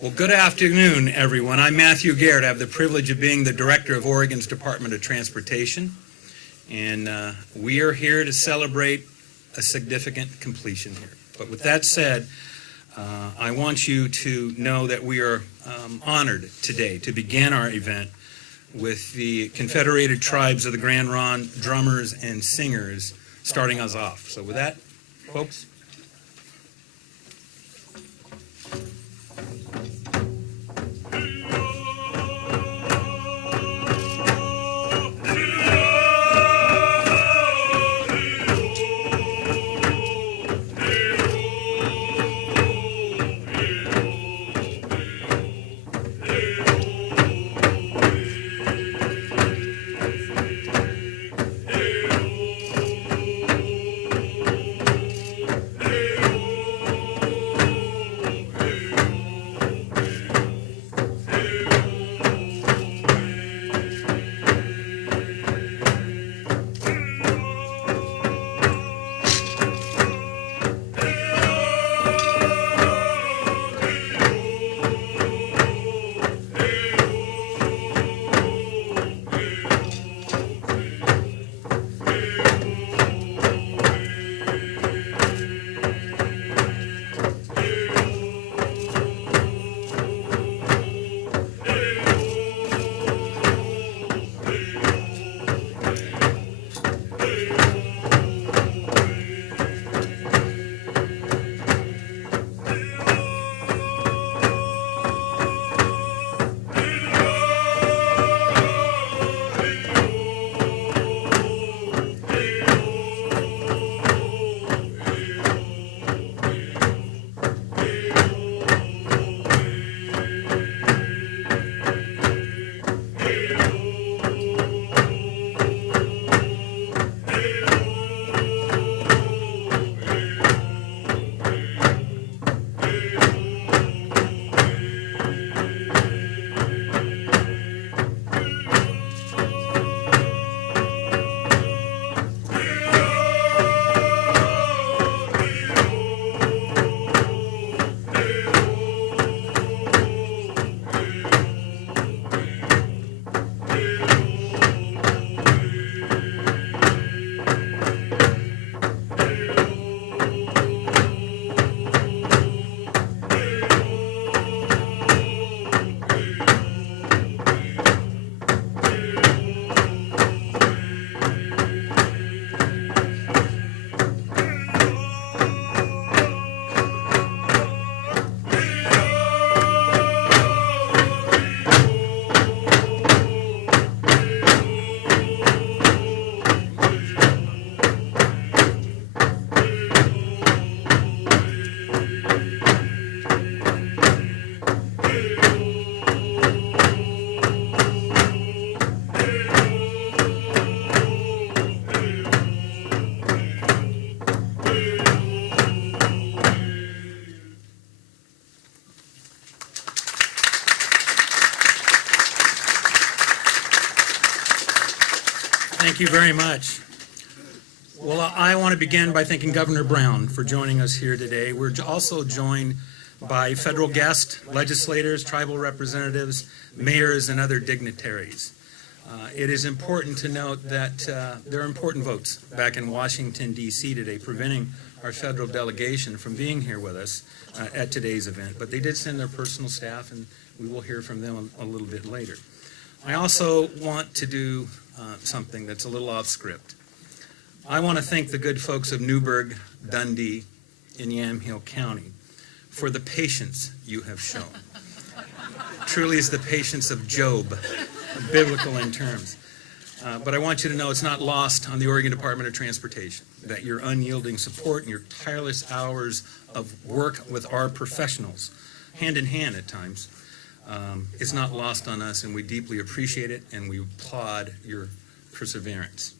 Well, good afternoon, everyone. I'm Matthew Garrett. I have the privilege of being the director of Oregon's Department of Transportation, and we are here to celebrate a significant completion here. But with that said, I want you to know that we are honored today to begin our event with the Confederated Tribes of the Grand Ronde drummers and singers starting us off. So with that, folks. Thank you very much. Well, I want to begin by thanking Governor Brown for joining us here today. We're also joined by federal guests, legislators, tribal representatives, mayors, and other dignitaries. It is important to note that there are important votes back in Washington, D.C. today preventing our federal delegation from being here with us at today's event. But they did send their personal staff, and we will hear from them a little bit later. I also want to do something that's a little off script. I want to thank the good folks of Newburgh, Dundee, in Yamhill County for the patience you have shown. Truly is the patience of Job, biblical in terms. But I want you to know it's not lost on the Oregon Department of Transportation, that your unyielding support and your tireless hours of work with our professionals, hand in hand at times, is not lost on us, and we deeply appreciate it, and we applaud your perseverance.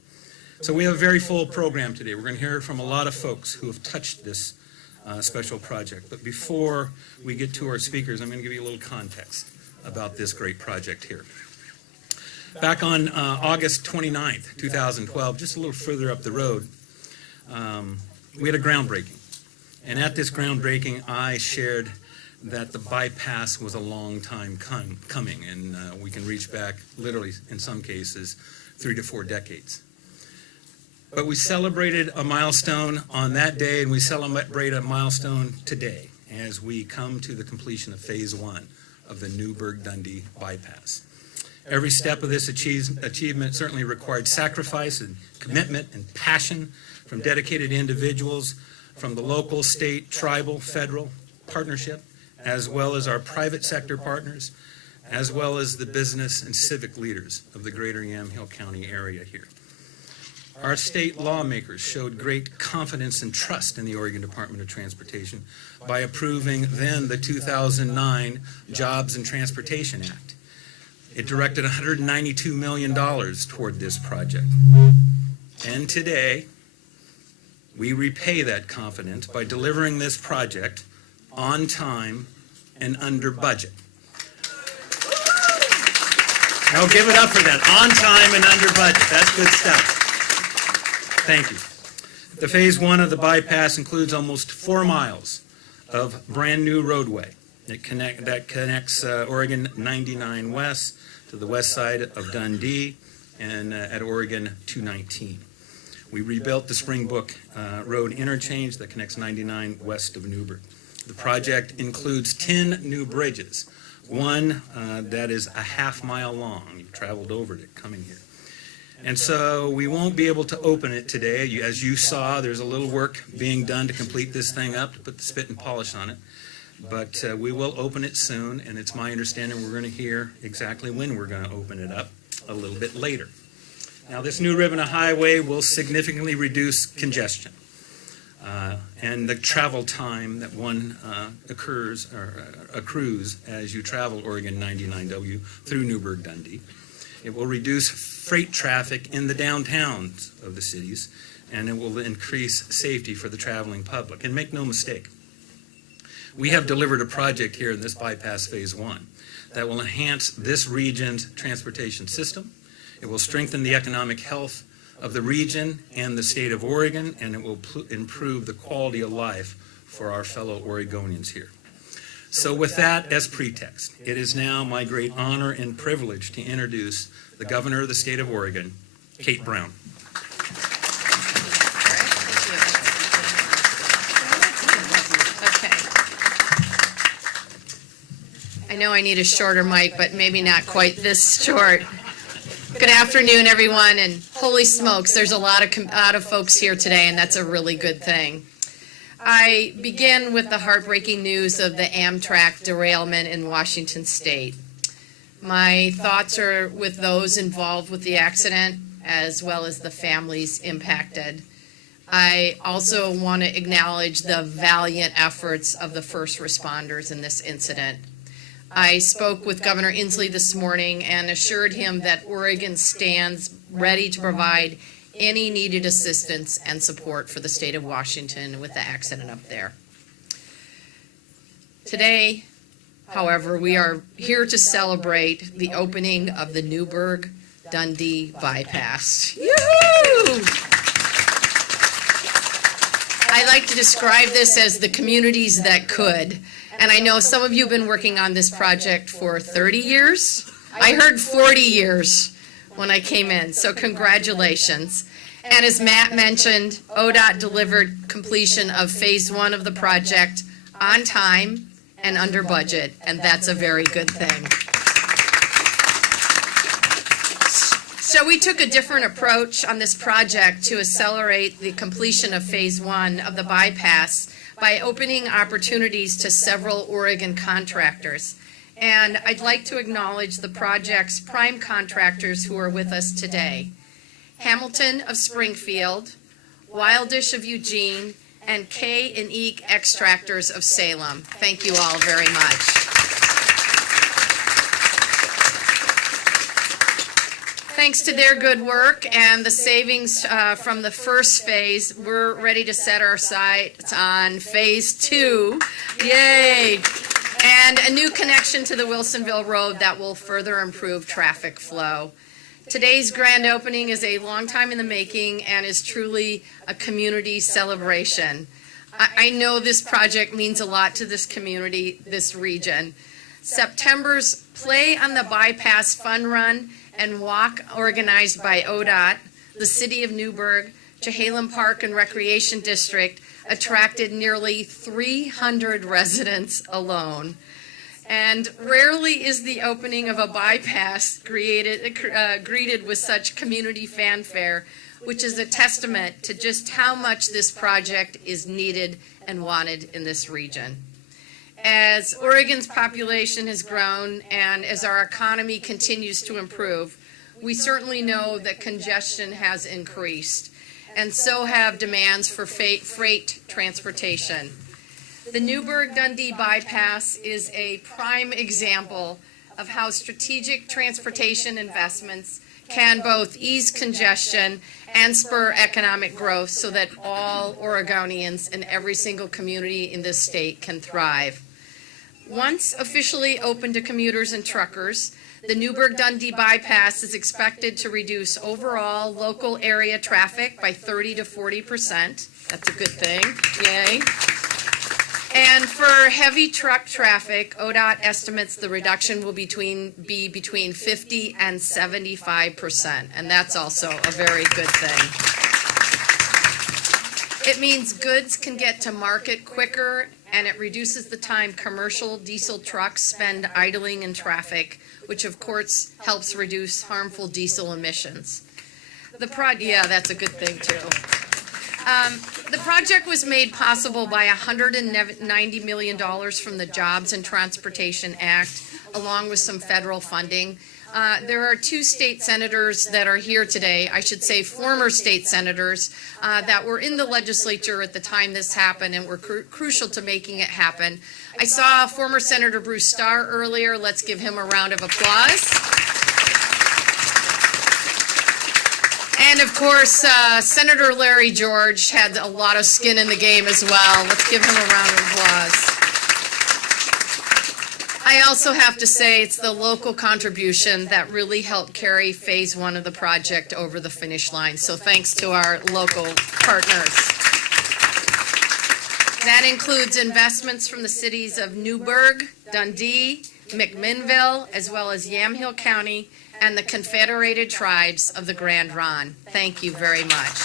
So we have a very full program today. We're going to hear from a lot of folks who have touched this special project. But before we get to our speakers, I'm going to give you a little context about this great project here. Back on August 29th, 2012, just a little further up the road, we had a groundbreaking. And at this groundbreaking, I shared that the bypass was a long time coming, and we can reach back literally, in some cases, 3 to 4 decades. But we celebrated a milestone on that day, and we celebrate a milestone today as we come to the completion of Phase 1 of the Newburgh-Dundee bypass. Every step of this achievement certainly required sacrifice and commitment and passion from dedicated individuals from the local, state, tribal, federal partnership, as well as our private sector partners, as well as the business and civic leaders of the greater Yamhill County area here. Our state lawmakers showed great confidence and trust in the Oregon Department of Transportation by approving then the 2009 Jobs and Transportation Act. It directed $192 million toward this project. And today, we repay that confidence by delivering this project on time and under budget. Now give it up for that. On time and under budget. That's good stuff. Thank you. The Phase 1 of the bypass includes almost 4 miles of brand new roadway that connects Oregon 99 West to the west side of Dundee and at Oregon 219. We rebuilt the Springbrook Road interchange that connects 99 west of Newburgh. The project includes 10 new bridges, one that is a half-mile long. You've traveled over it coming here. And so we won't be able to open it today. As you saw, there's a little work being done to complete this thing up, to put the spit and polish on it. But we will open it soon, and it's my understanding we're going to hear exactly when we're going to open it up a little bit later. Now, this new ribbon of highway will significantly reduce congestion and the travel time that one accrues as you travel Oregon 99W through Newburgh-Dundee. It will reduce freight traffic in the downtowns of the cities, and it will increase safety for the traveling public. And make no mistake, we have delivered a project here in this bypass Phase 1 that will enhance this region's transportation system. It will strengthen the economic health of the region and the state of Oregon, and it will improve the quality of life for our fellow Oregonians here. So with that as pretext, it is now my great honor and privilege to introduce the Governor of the state of Oregon, Kate Brown. I know I need a shorter mic, but maybe not quite this short. Good afternoon, everyone, and holy smokes, there's a lot of folks here today, and that's a really good thing. I begin with the heartbreaking news of the Amtrak derailment in Washington State. My thoughts are with those involved with the accident, as well as the families impacted. I also want to acknowledge the valiant efforts of the first responders in this incident. I spoke with Governor Inslee this morning and assured him that Oregon stands ready to provide any needed assistance and support for the state of Washington with the accident up there. Today, however, we are here to celebrate the opening of the Newburgh-Dundee bypass. Yoo-hoo! I like to describe this as the communities that could. And I know some of you have been working on this project for 30 years. I heard 40 years when I came in, so congratulations. And as Matt mentioned, ODOT delivered completion of Phase 1 of the project on time and under budget, and that's a very good thing. So we took a different approach on this project to accelerate the completion of Phase 1 of the bypass by opening opportunities to several Oregon contractors. And I'd like to acknowledge the project's prime contractors who are with us today. Hamilton of Springfield, Wildish of Eugene, and K and Eek Extractors of Salem. Thank you all very much. Thanks to their good work and the savings from the first phase, we're ready to set our sights on Phase 2. Yay! And a new connection to the Wilsonville Road that will further improve traffic flow. Today's grand opening is a long time in the making and is truly a community celebration. I know this project means a lot to this community, this region. September's Play on the Bypass Fun Run and Walk organized by ODOT, the City of Newburgh, Chehalem Park and Recreation District attracted nearly 300 residents alone. And rarely is the opening of a bypass greeted with such community fanfare, which is a testament to just how much this project is needed and wanted in this region. As Oregon's population has grown and as our economy continues to improve, we certainly know that congestion has increased, and so have demands for freight transportation. The Newburgh-Dundee bypass is a prime example of how strategic transportation investments can both ease congestion and spur economic growth so that all Oregonians in every single community in this state can thrive. Once officially open to commuters and truckers, the Newburgh-Dundee bypass is expected to reduce overall local area traffic by 30 to 40%. That's a good thing. Yay. And for heavy truck traffic, ODOT estimates the reduction will be between 50 and 75%, and that's also a very good thing. It means goods can get to market quicker, and it reduces the time commercial diesel trucks spend idling in traffic, which of course helps reduce harmful diesel emissions. Yeah, that's a good thing too. The project was made possible by $190 million from the Jobs and Transportation Act, along with some federal funding. There are two state senators that are here today, I should say former state senators, that were in the legislature at the time this happened and were crucial to making it happen. I saw former Senator Bruce Starr earlier. Let's give him a round of applause. And of course, Senator Larry George had a lot of skin in the game as well. Let's give him a round of applause. I also have to say it's the local contribution that really helped carry phase one of the project over the finish line. So thanks to our local partners. That includes investments from the cities of Newburgh, Dundee, McMinnville, as well as Yamhill County, and the Confederated Tribes of the Grand Ronde. Thank you very much.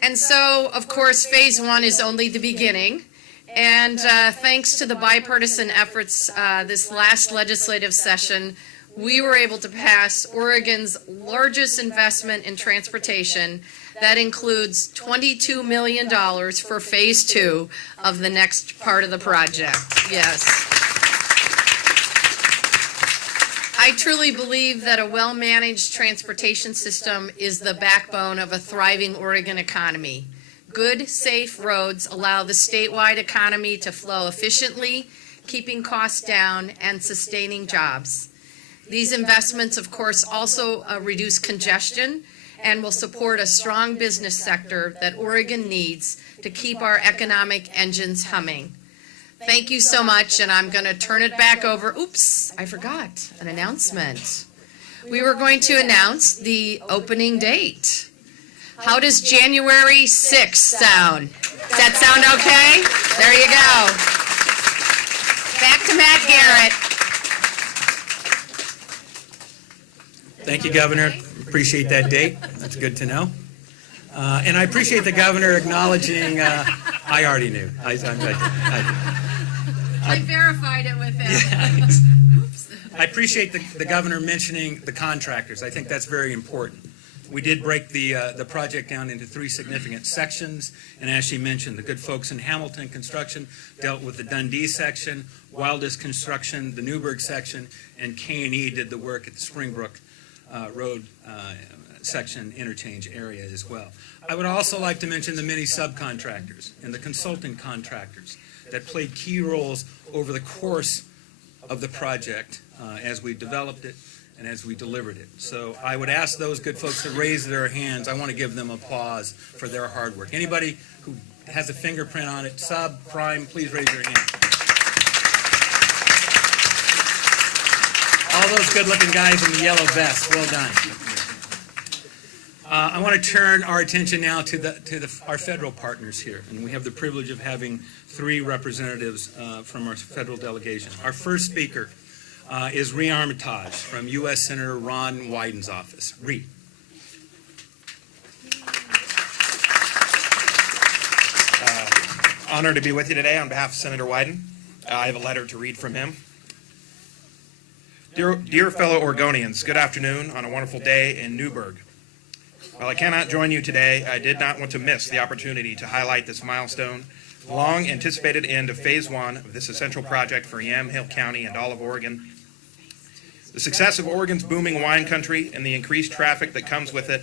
And so, of course, phase one is only the beginning. And thanks to the bipartisan efforts this last legislative session, we were able to pass Oregon's largest investment in transportation. That includes $22 million for phase two of the next part of the project. Yes. I truly believe that a well-managed transportation system is the backbone of a thriving Oregon economy. Good, safe roads allow the statewide economy to flow efficiently, keeping costs down and sustaining jobs. These investments, of course, also reduce congestion and will support a strong business sector that Oregon needs to keep our economic engines humming. Thank you so much, and I'm going to turn it back over. Oops, I forgot an announcement. We were going to announce the opening date. How does January 6th sound? Does that sound okay? There you go. Back to Matt Garrett. Thank you, Governor. Appreciate that date. That's good to know. And I appreciate the governor acknowledging, I already knew. I verified it with him. Yeah. I appreciate the governor mentioning the contractors. I think that's very important. We did break the project down into three significant sections, and as she mentioned, the good folks in Hamilton Construction dealt with the Dundee section, Wildest Construction, the Newburgh section, and K&E did the work at the Springbrook Road section interchange area as well. I would also like to mention the many subcontractors and the consulting contractors that played key roles over the course of the project as we developed it and as we delivered it. So I would ask those good folks to raise their hands. I want to give them applause for their hard work. Anybody who has a fingerprint on it, sub, prime, please raise your hand. All those good-looking guys in the yellow vests, well done. I want to turn our attention now to our federal partners here, and we have the privilege of having 3 representatives from our federal delegation. Our first speaker is Ree Armitage from U.S. Senator Ron Wyden's office. Ree. Honored to be with you today on behalf of Senator Wyden. I have a letter to read from him. Dear fellow Oregonians, good afternoon on a wonderful day in Newburgh. While I cannot join you today, I did not want to miss the opportunity to highlight this milestone, the long anticipated end of Phase 1 of this essential project for Yamhill County and all of Oregon. The success of Oregon's booming wine country and the increased traffic that comes with it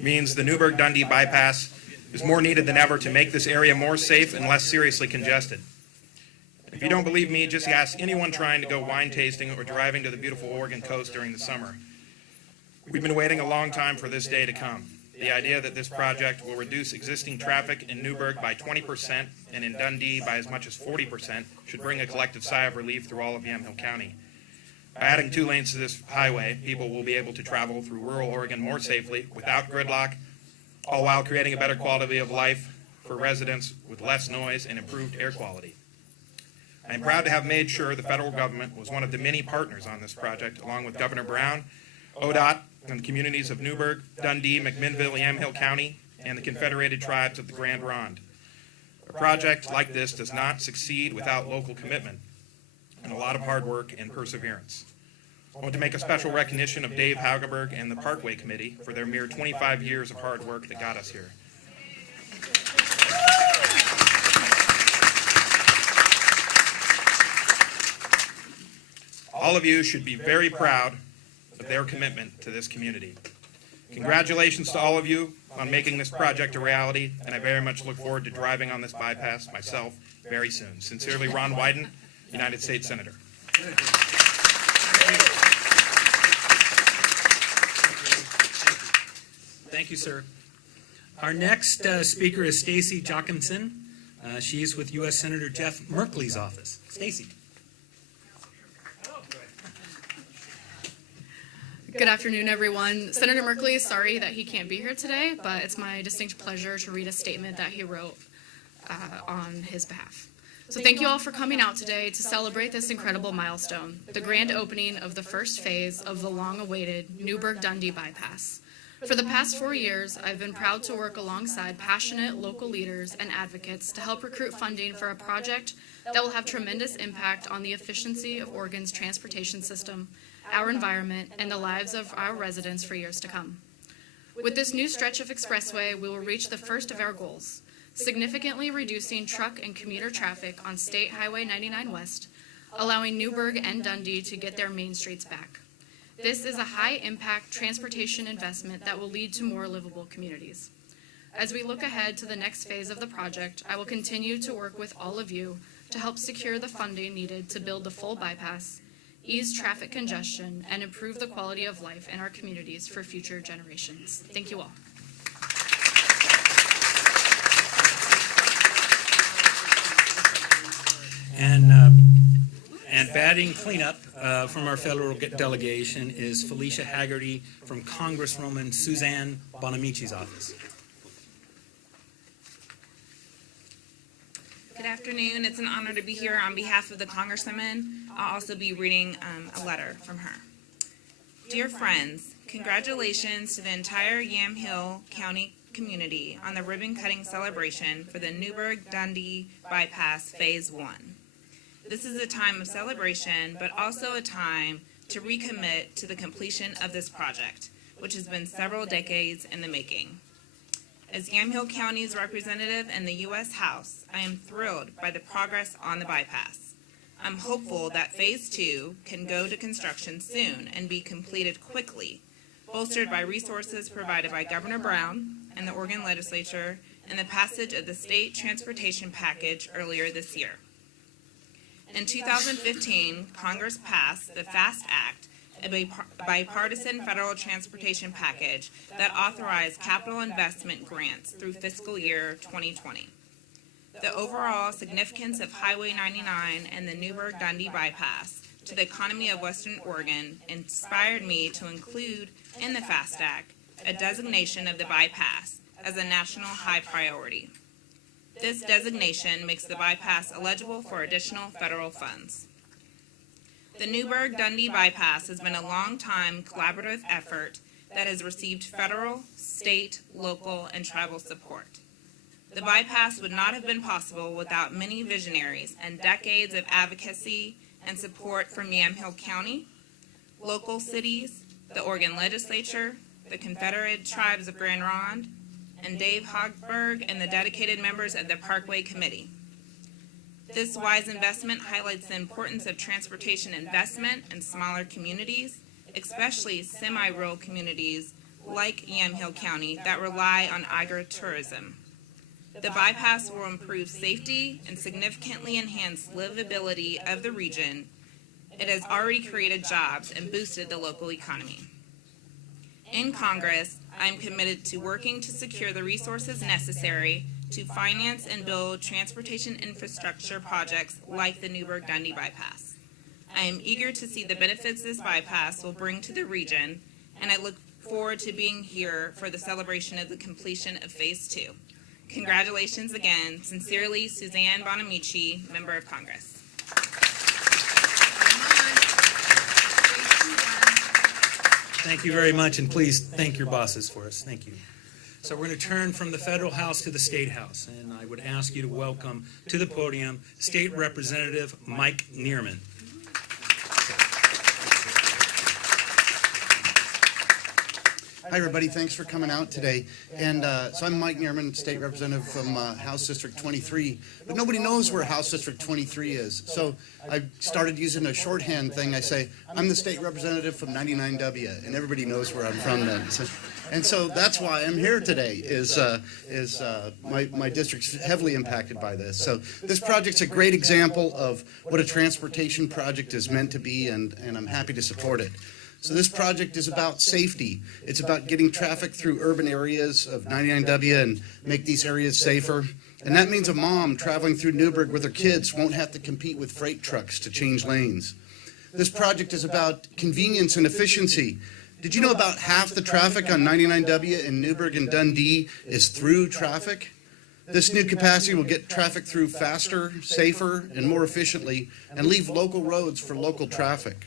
means the Newburgh-Dundee bypass is more needed than ever to make this area more safe and less seriously congested. If you don't believe me, just ask anyone trying to go wine tasting or driving to the beautiful Oregon coast during the summer. We've been waiting a long time for this day to come. The idea that this project will reduce existing traffic in Newburgh by 20% and in Dundee by as much as 40% should bring a collective sigh of relief through all of Yamhill County. By adding 2 lanes to this highway, people will be able to travel through rural Oregon more safely, without gridlock, all while creating a better quality of life for residents with less noise and improved air quality. I am proud to have made sure the federal government was one of the many partners on this project, along with Governor Brown, ODOT, and the communities of Newburgh, Dundee, McMinnville, Yamhill County, and the Confederated Tribes of the Grand Ronde. A project like this does not succeed without local commitment and a lot of hard work and perseverance. I want to make a special recognition of Dave Haugenberg and the Parkway Committee for their mere 25 years of hard work that got us here. All of you should be very proud of their commitment to this community. Congratulations to all of you on making this project a reality, and I very much look forward to driving on this bypass myself very soon. Sincerely, Ron Wyden, United States Senator. Thank you, sir. Our next speaker is Stacy Jochimson. She's with U.S. Senator Jeff Merkley's office. Stacy. Good afternoon, everyone. Senator Merkley is sorry that he can't be here today, but it's my distinct pleasure to read a statement that he wrote on his behalf. So thank you all for coming out today to celebrate this incredible milestone, the grand opening of the first phase of the long-awaited Newburgh-Dundee bypass. For the past 4 years, I've been proud to work alongside passionate local leaders and advocates to help recruit funding for a project that will have tremendous impact on the efficiency of Oregon's transportation system, our environment, and the lives of our residents for years to come. With this new stretch of expressway, we will reach the first of our goals, significantly reducing truck and commuter traffic on State Highway 99 West, allowing Newburgh and Dundee to get their main streets back. This is a high-impact transportation investment that will lead to more livable communities. As we look ahead to the next phase of the project, I will continue to work with all of you to help secure the funding needed to build the full bypass, ease traffic congestion, and improve the quality of life in our communities for future generations. Thank you all. And batting cleanup from our federal delegation is Felicia Haggerty from Congresswoman Suzanne Bonamici's office. Good afternoon. It's an honor to be here on behalf of the Congresswoman. I'll also be reading a letter from her. Dear friends, congratulations to the entire Yamhill County community on the ribbon-cutting celebration for the Newburgh-Dundee Bypass Phase 1. This is a time of celebration, but also a time to recommit to the completion of this project, which has been several decades in the making. As Yamhill County's representative in the U.S. House, I am thrilled by the progress on the bypass. I'm hopeful that Phase 2 can go to construction soon and be completed quickly, bolstered by resources provided by Governor Brown and the Oregon Legislature and the passage of the State Transportation Package earlier this year. In 2015, Congress passed the FAST Act, a bipartisan federal transportation package that authorized capital investment grants through fiscal year 2020. The overall significance of Highway 99 and the Newburgh-Dundee bypass to the economy of Western Oregon inspired me to include in the FAST Act a designation of the bypass as a national high priority. This designation makes the bypass eligible for additional federal funds. The Newburgh-Dundee bypass has been a long-time collaborative effort that has received federal, state, local, and tribal support. The bypass would not have been possible without many visionaries and decades of advocacy and support from Yamhill County, local cities, the Oregon Legislature, the Confederate Tribes of Grand Ronde, and Dave Hogberg and the dedicated members of the Parkway Committee. This wise investment highlights the importance of transportation investment in smaller communities, especially semi-rural communities like Yamhill County that rely on agritourism. The bypass will improve safety and significantly enhance livability of the region. It has already created jobs and boosted the local economy. In Congress, I am committed to working to secure the resources necessary to finance and build transportation infrastructure projects like the Newburgh-Dundee bypass. I am eager to see the benefits this bypass will bring to the region, and I look forward to being here for the celebration of the completion of Phase 2. Congratulations again. Sincerely, Suzanne Bonamici, Member of Congress. Thank you very much, and please thank your bosses for us. Thank you. So we're going to turn from the Federal House to the State House, and I would ask you to welcome to the podium State Representative Mike Neerman. Hi, everybody. Thanks for coming out today. And so I'm Mike Neerman, State Representative from House District 23. But nobody knows where House District 23 is. So I started using a shorthand thing. I say, I'm the State Representative from 99W, and everybody knows where I'm from then. And so that's why I'm here today, is my district's heavily impacted by this. So this project's a great example of what a transportation project is meant to be, and I'm happy to support it. So this project is about safety. It's about getting traffic through urban areas of 99W and make these areas safer. And that means a mom traveling through Newburgh with her kids won't have to compete with freight trucks to change lanes. This project is about convenience and efficiency. Did you know about half the traffic on 99W in Newburgh and Dundee is through traffic? This new capacity will get traffic through faster, safer, and more efficiently, and leave local roads for local traffic.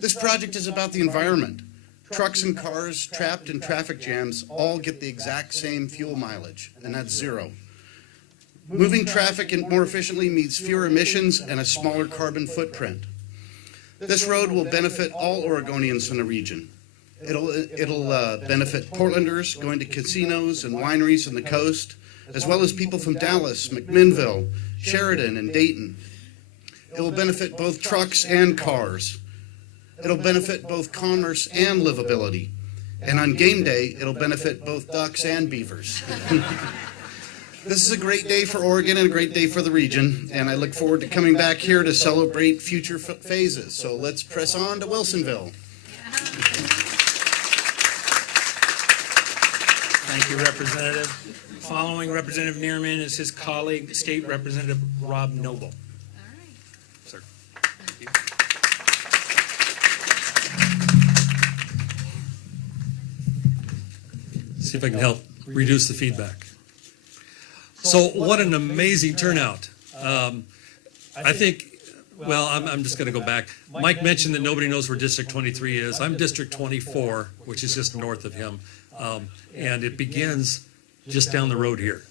This project is about the environment. Trucks and cars trapped in traffic jams all get the exact same fuel mileage, and that's 0. Moving traffic more efficiently means fewer emissions and a smaller carbon footprint. This road will benefit all Oregonians in the region. It'll benefit Portlanders going to casinos and wineries on the coast, as well as people from Dallas, McMinnville, Sheridan, and Dayton. It will benefit both trucks and cars. It'll benefit both commerce and livability. And on game day, it'll benefit both ducks and beavers. This is a great day for Oregon and a great day for the region, and I look forward to coming back here to celebrate future phases. So let's press on to Wilsonville. Thank you, Representative. Following Representative Neerman is his colleague, State Representative Rob Noble. Sir. Thank you. See if I can help reduce the feedback. So what an amazing turnout. I think, well, I'm just going to go back. Mike mentioned that nobody knows where District 23 is. I'm District 24, which is just north of him. And it begins just down the road here.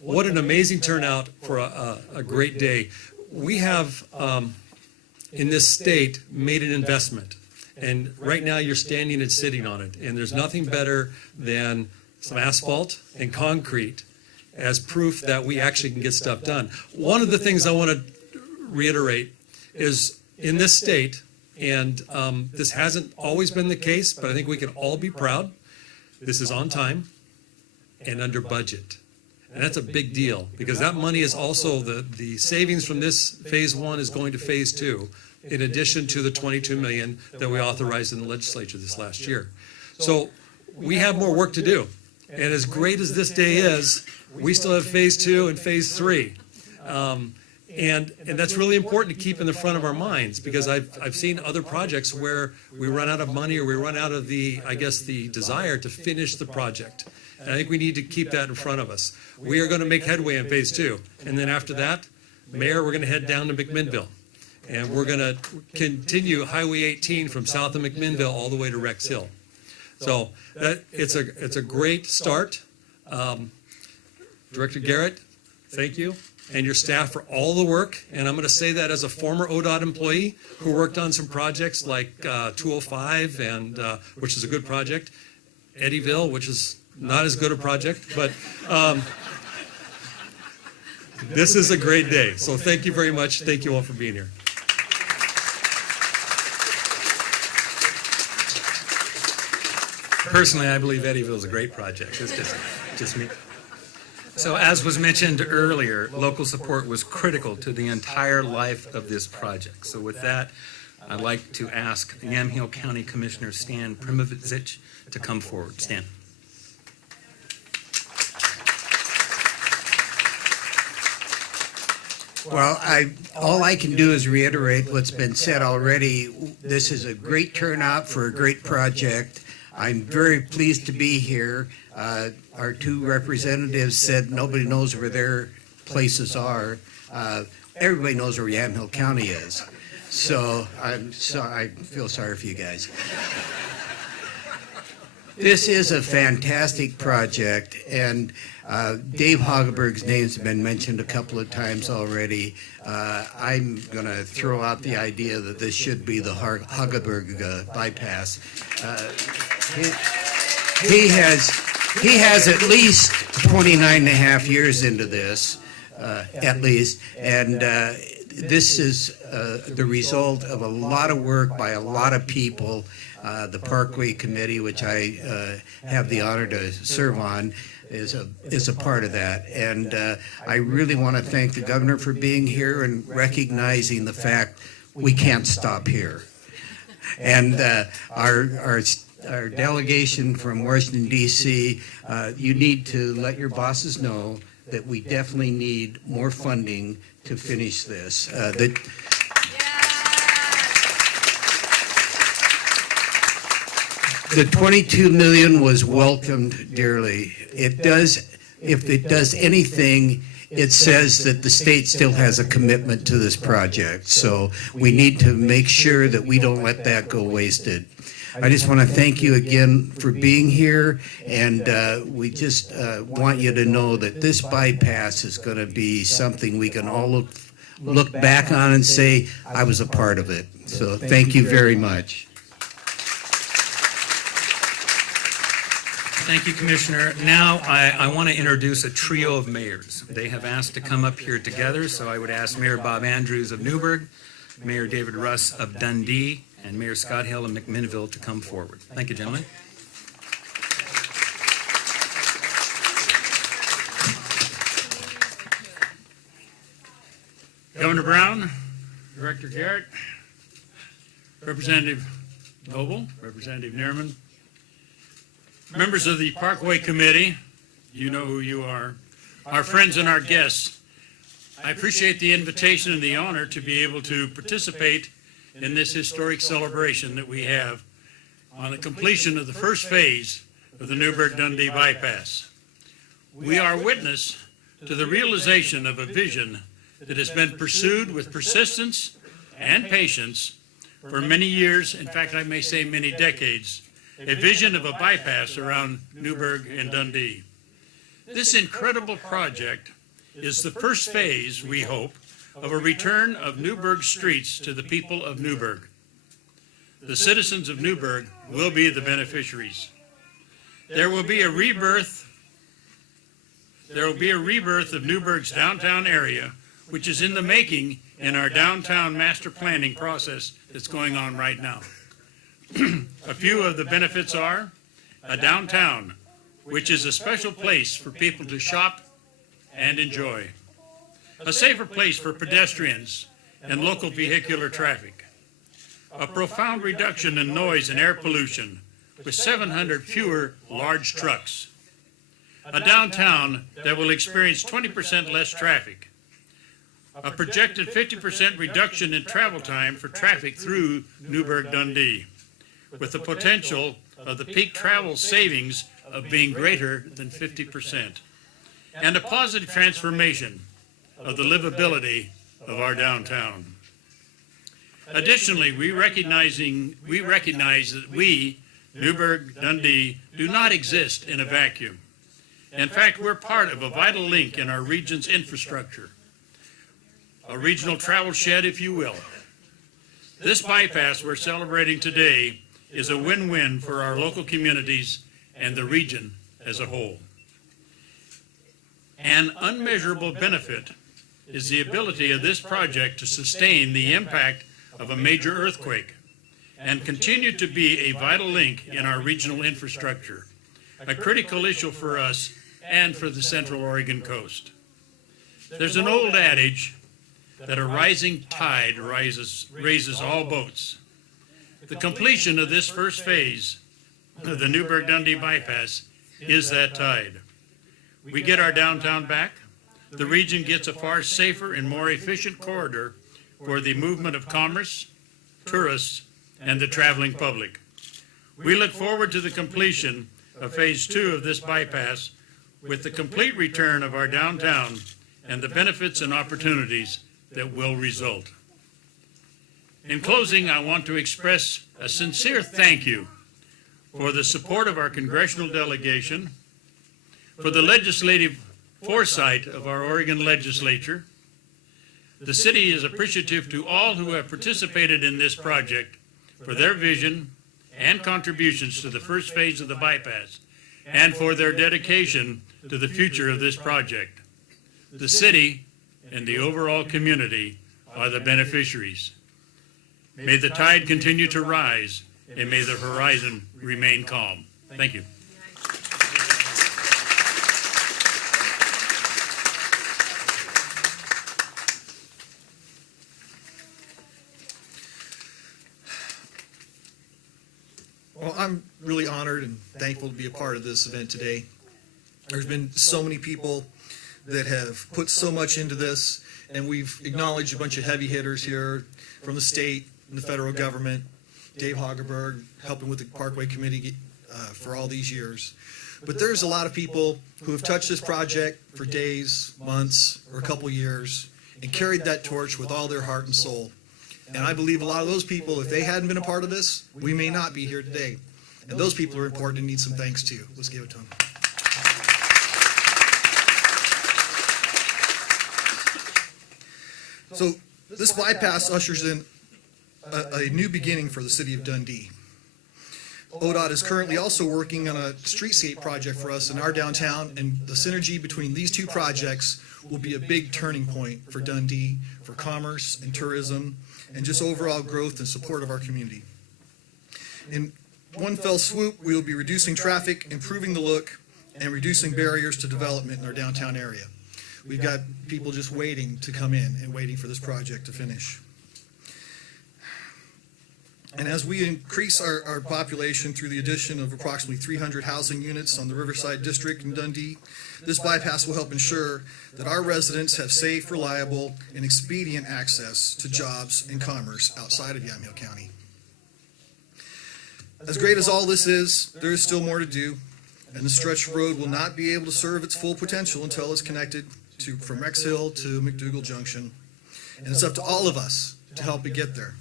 What an amazing turnout for a great day. We have, in this state, made an investment. And right now you're standing and sitting on it. And there's nothing better than some asphalt and concrete as proof that we actually can get stuff done. One of the things I want to reiterate is in this state, and this hasn't always been the case, but I think we can all be proud, this is on time and under budget. And that's a big deal because that money is also the savings from this phase 1 is going to phase 2. In addition to the $22 million that we authorized in the legislature this last year. So we have more work to do. And as great as this day is, we still have phase 2 and phase 3. And that's really important to keep in the front of our minds, because I've seen other projects where we run out of money, or we run out of the desire to finish the project. And I think we need to keep that in front of us. We are going to make headway in phase 2. And then after that, Mayor, we're going to head down to McMinnville. And we're going to continue Highway 18 from south of McMinnville all the way to Rex Hill. So it's a great start. Director Garrett, thank you, and your staff for all the work. And I'm going to say that as a former ODOT employee who worked on some projects like 205, and which is a good project, Eddyville, which is not as good a project, but this is a great day. So thank you very much. Thank you all for being here. Personally, I believe Eddyville is a great project. It's just me. So as was mentioned earlier, local support was critical to the entire life of this project. So with that, I'd like to ask Yamhill County Commissioner Stan Primovic to come forward. Stan. Well, all I can do is reiterate what's been said already. This is a great turnout for a great project. I'm very pleased to be here. Our two representatives said nobody knows where their places are. Everybody knows where Yamhill County is. So I feel sorry for you guys. This is a fantastic project, and Dave Hageberg's name's been mentioned a couple of times already. I'm going to throw out the idea that this should be the Hageberg bypass. He has at least 29 and a half years into this, at least, and this is the result of a lot of work by a lot of people. The Parkway Committee, which I have the honor to serve on, is a part of that. And I really want to thank the governor for being here and recognizing the fact we can't stop here. And our delegation from Washington, D.C., you need to let your bosses know that we definitely need more funding to finish this. The $22 million was welcomed dearly. If it does anything, it says that the state still has a commitment to this project. So we need to make sure that we don't let that go wasted. I just want to thank you again for being here, and we just want you to know that this bypass is going to be something we can all look back on and say, I was a part of it. So thank you very much. Thank you, Commissioner. Now I want to introduce a trio of mayors. They have asked to come up here together, so I would ask Mayor Bob Andrews of Newburgh, Mayor David Russ of Dundee, and Mayor Scott Hill of McMinnville to come forward. Thank you, gentlemen. Governor Brown, Director Garrett, Representative Noble, Representative Neerman, members of the Parkway Committee, you know who you are, our friends and our guests. I appreciate the invitation and the honor to be able to participate in this historic celebration that we have on the completion of the first phase of the Newburgh-Dundee bypass. We are witness to the realization of a vision that has been pursued with persistence and patience for many years, in fact, I may say many decades, a vision of a bypass around Newburgh and Dundee. This incredible project is the first phase, we hope, of a return of Newburgh streets to the people of Newburgh. The citizens of Newburgh will be the beneficiaries. There will be a rebirth of Newburgh's downtown area, which is in the making in our downtown master planning process that's going on right now. A few of the benefits are a downtown, which is a special place for people to shop and enjoy. A safer place for pedestrians and local vehicular traffic. A profound reduction in noise and air pollution with 700 fewer large trucks. A downtown that will experience 20% less traffic. a projected 50% reduction in travel time for traffic through Newburgh-Dundee, with the potential of the peak travel savings of being greater than 50%, and a positive transformation of the livability of our downtown. Additionally, we recognize that we, Newburgh-Dundee, do not exist in a vacuum. In fact, we're part of a vital link in our region's infrastructure, a regional travel shed, if you will. This bypass we're celebrating today is a win-win for our local communities and the region as a whole. An unmeasurable benefit is the ability of this project to sustain the impact of a major earthquake and continue to be a vital link in our regional infrastructure, a critical issue for us and for the Central Oregon coast. There's an old adage that a rising tide raises all boats. The completion of this first phase of the Newburgh-Dundee bypass is that tide. We get our downtown back. The region gets a far safer and more efficient corridor for the movement of commerce, tourists, and the traveling public. We look forward to the completion of phase 2 of this bypass with the complete return of our downtown and the benefits and opportunities that will result. In closing, I want to express a sincere thank you for the support of our congressional delegation, for the legislative foresight of our Oregon legislature. The city is appreciative to all who have participated in this project for their vision and contributions to the first phase of the bypass and for their dedication to the future of this project. The city and the overall community are the beneficiaries. May the tide continue to rise and may the horizon remain calm. Thank you. Well, I'm really honored and thankful to be a part of this event today. There's been so many people that have put so much into this, and we've acknowledged a bunch of heavy hitters here from the state and the federal government. Dave Hagerberg helping with the Parkway Committee for all these years. But there's a lot of people who have touched this project for days, months, or a couple years and carried that torch with all their heart and soul. And I believe a lot of those people, if they hadn't been a part of this, we may not be here today. And those people are important and need some thanks too. Let's give it to them. So this bypass ushers in a new beginning for the city of Dundee. ODOT is currently also working on a streetscape project for us in our downtown, and the synergy between these two projects will be a big turning point for Dundee, for commerce and tourism, and just overall growth and support of our community. In one fell swoop, we will be reducing traffic, improving the look, and reducing barriers to development in our downtown area. We've got people just waiting to come in and waiting for this project to finish. And as we increase our population through the addition of approximately 300 housing units on the Riverside District in Dundee, this bypass will help ensure that our residents have safe, reliable, and expedient access to jobs and commerce outside of Yamhill County. As great as all this is, there is still more to do, and the stretch of road will not be able to serve its full potential until it's connected from Rex Hill to McDougall Junction. And it's up to all of us to help it get there.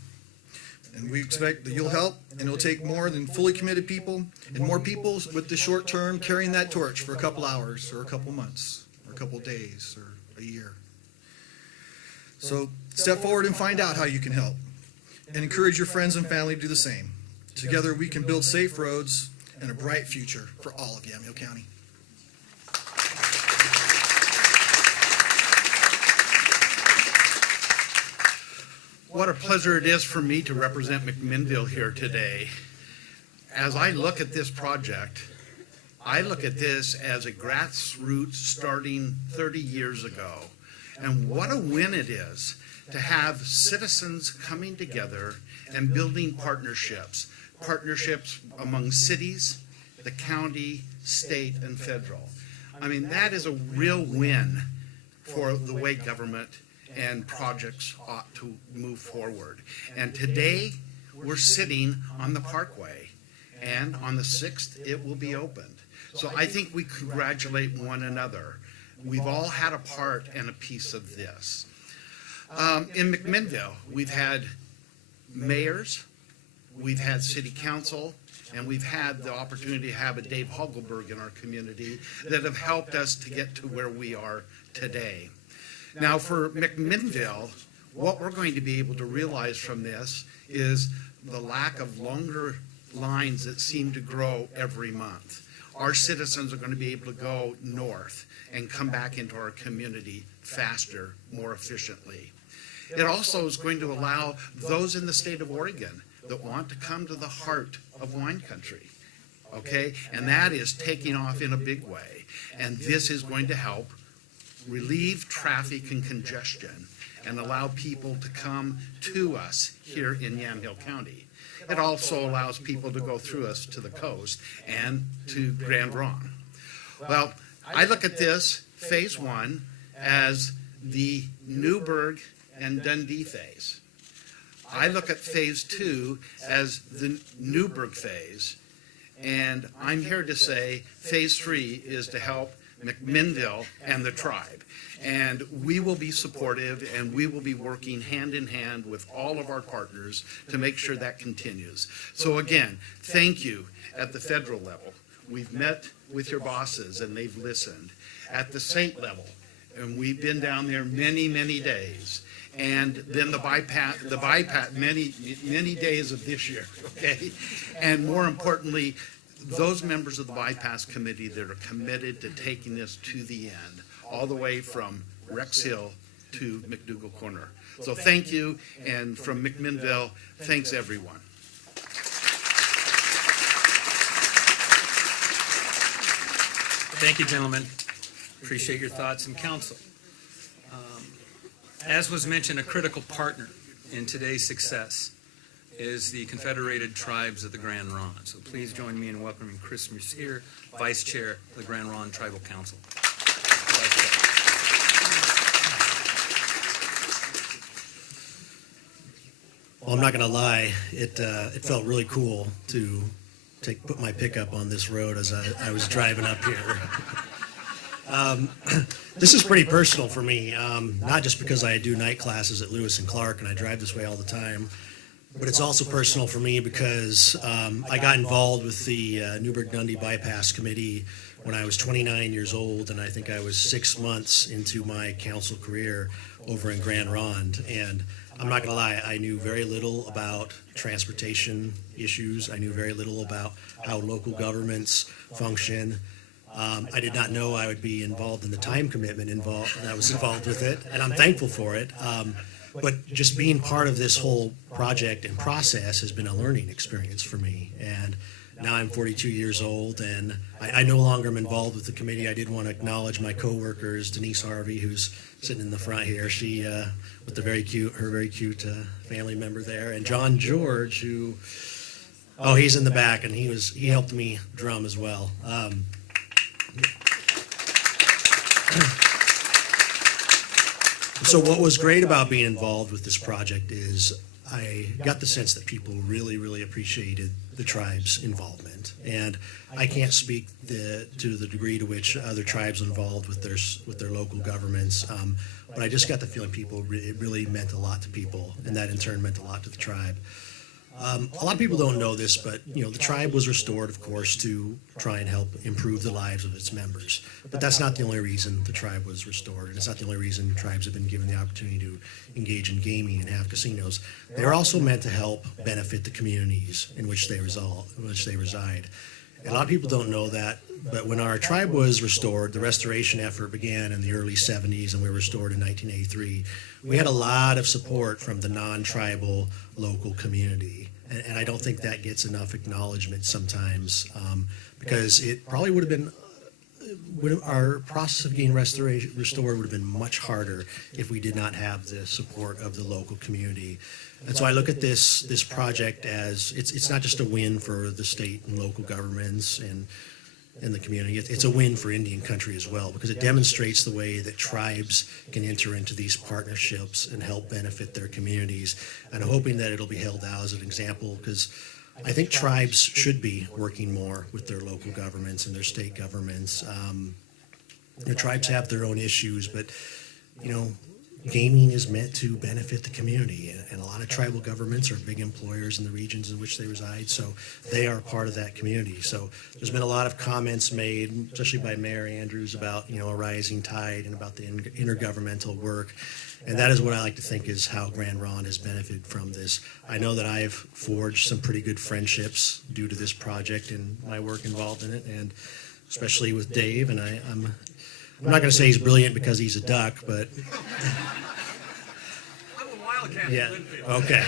And we expect that you'll help, and it'll take more than fully committed people and more people with the short term carrying that torch for a couple hours or a couple months or a couple days or a year. So step forward and find out how you can help, and encourage your friends and family to do the same. Together we can build safe roads and a bright future for all of Yamhill County. What a pleasure it is for me to represent McMinnville here today. As I look at this project, I look at this as a grassroots starting 30 years ago. And what a win it is to have citizens coming together and building partnerships among cities, the county, state, and federal. I mean, that is a real win for the way government and projects ought to move forward. And today, we're sitting on the Parkway, and on the 6th, it will be opened. So I think we congratulate one another. We've all had a part and a piece of this. In McMinnville, we've had mayors, we've had city council, and we've had the opportunity to have a Dave Hogelberg in our community that have helped us to get to where we are today. Now, for McMinnville, what we're going to be able to realize from this is the lack of longer lines that seem to grow every month. Our citizens are going to be able to go north and come back into our community faster, more efficiently. It also is going to allow those in the state of Oregon that want to come to the heart of wine country, okay? And that is taking off in a big way. And this is going to help relieve traffic and congestion and allow people to come to us here in Yamhill County. It also allows people to go through us to the coast and to Grand Ronde. Well, I look at this, phase 1, as the Newburgh and Dundee phase. I look at phase 2 as the Newburgh phase, and I'm here to say phase 3 is to help McMinnville and the tribe. And we will be supportive, and we will be working hand in hand with all of our partners to make sure that continues. So again, thank you at the federal level. We've met with your bosses, and they've listened. At the state level, and we've been down there many, many days. And then the bypass, many days of this year, okay? And more importantly, those members of the bypass committee that are committed to taking this to the end, all the way from Rex Hill to McDougal Corner. So thank you, and from McMinnville, thanks everyone. Thank you, gentlemen. Appreciate your thoughts and counsel. As was mentioned, a critical partner in today's success is the Confederated Tribes of the Grand Ronde. So please join me in welcoming Chris Mercier, Vice Chair of the Grand Ronde Tribal Council. Well, I'm not going to lie, it felt really cool to put my pickup on this road as I was driving up here. This is pretty personal for me, not just because I do night classes at Lewis and Clark and I drive this way all the time, but it's also personal for me because I got involved with the Newburgh-Dundee Bypass Committee when I was 29 years old, and I think I was 6 months into my council career over in Grand Ronde. And I'm not going to lie, I knew very little about transportation issues. I knew very little about how local governments function. I did not know I would be involved in the time commitment that was involved with it, and I'm thankful for it. But just being part of this whole project and process has been a learning experience for me. And now I'm 42 years old, and I no longer am involved with the committee. I did want to acknowledge my coworkers, Denise Harvey, who's sitting in the front here. She, with her very cute family member there, and John George, who, he's in the back, and he helped me drum as well. So what was great about being involved with this project is I got the sense that people really, really appreciated the tribe's involvement. And I can't speak to the degree to which other tribes involved with their local governments, but I just got the feeling it really meant a lot to people, and that in turn meant a lot to the tribe. A lot of people don't know this, but the tribe was restored, of course, to try and help improve the lives of its members. But that's not the only reason the tribe was restored, and it's not the only reason tribes have been given the opportunity to engage in gaming and have casinos. They're also meant to help benefit the communities in which they reside. A lot of people don't know that, but when our tribe was restored, the restoration effort began in the early 70s, and we were restored in 1983. We had a lot of support from the non-tribal local community, and I don't think that gets enough acknowledgement sometimes, because it probably would have been, our process of getting restored would have been much harder if we did not have the support of the local community. And so I look at this project as it's not just a win for the state and local governments and in the community. It's a win for Indian country as well, because it demonstrates the way that tribes can enter into these partnerships and help benefit their communities. And I'm hoping that it'll be held out as an example, because I think tribes should be working more with their local governments and their state governments. The tribes have their own issues, but, you know, gaming is meant to benefit the community, and a lot of tribal governments are big employers in the regions in which they reside, so they are part of that community. So there's been a lot of comments made, especially by Mayor Andrews, about, you know, a rising tide and about the intergovernmental work, and that is what I like to think is how Grand Ronde has benefited from this. I know that I've forged some pretty good friendships due to this project and my work involved in it, and especially with Dave, and I'm not going to say he's brilliant because he's a duck, but I'm a Wildcat. yeah, okay.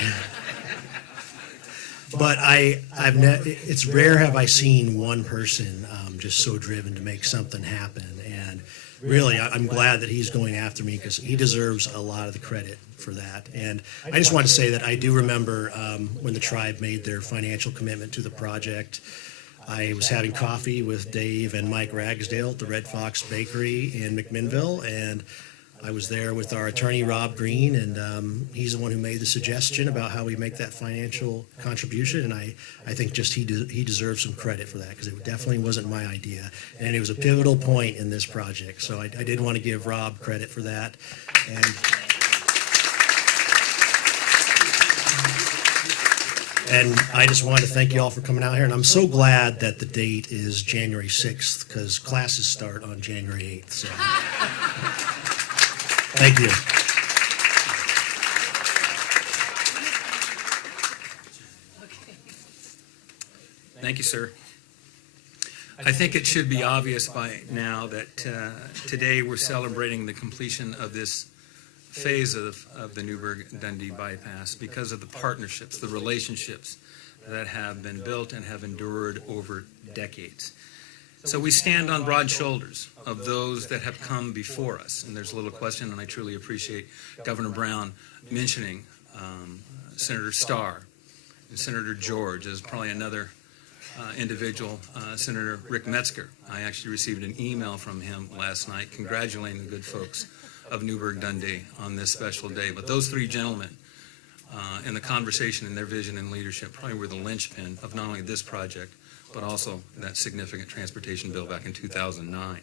But it's rare have I seen one person just so driven to make something happen, and really I'm glad that he's going after me, because he deserves a lot of the credit for that. And I just want to say that I do remember when the tribe made their financial commitment to the project. I was having coffee with Dave and Mike Ragsdale at the Red Fox Bakery in McMinnville, and I was there with our attorney, Rob Green, and he's the one who made the suggestion about how we make that financial contribution, and I think just he deserves some credit for that, because it definitely wasn't my idea, and it was a pivotal point in this project, so I did want to give Rob credit for that. And I just wanted to thank you all for coming out here, and I'm so glad that the date is January 6th, because classes start on January 8th, so. Thank you. Thank you, sir. I think it should be obvious by now that today we're celebrating the completion of this phase of the Newburgh-Dundee bypass because of the partnerships, the relationships that have been built and have endured over decades. So we stand on broad shoulders of those that have come before us, and there's little question, and I truly appreciate Governor Brown mentioning Senator Starr and Senator George as probably another individual, Senator Rick Metzger. I actually received an email from him last night congratulating the good folks of Newburgh-Dundee on this special day. But those three gentlemen in the conversation and their vision and leadership probably were the linchpin of not only this project, but also that significant transportation bill back in 2009.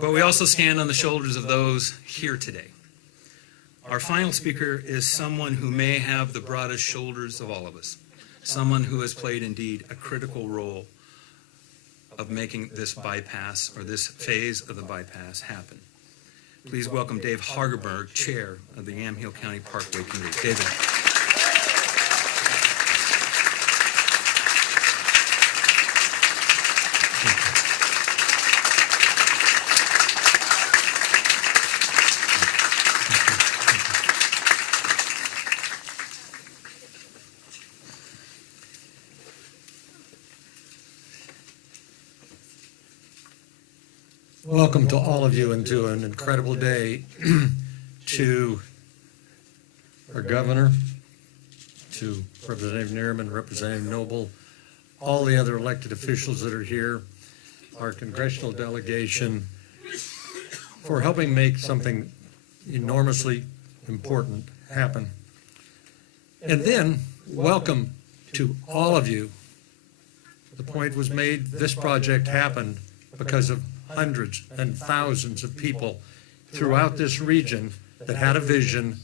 But we also stand on the shoulders of those here today. Our final speaker is someone who may have the broadest shoulders of all of us, someone who has played indeed a critical role of making this bypass, or this phase of the bypass, happen. Please welcome Dave Hagerberg, Chair of the Yamhill County Parkway Committee. David. Welcome to all of you, and to an incredible day to our governor, to Representative Neerman, Representative Noble, all the other elected officials that are here, our congressional delegation, for helping make something enormously important happen. And then, welcome to all of you. The point was made, this project happened because of hundreds and thousands of people throughout this region that had a vision,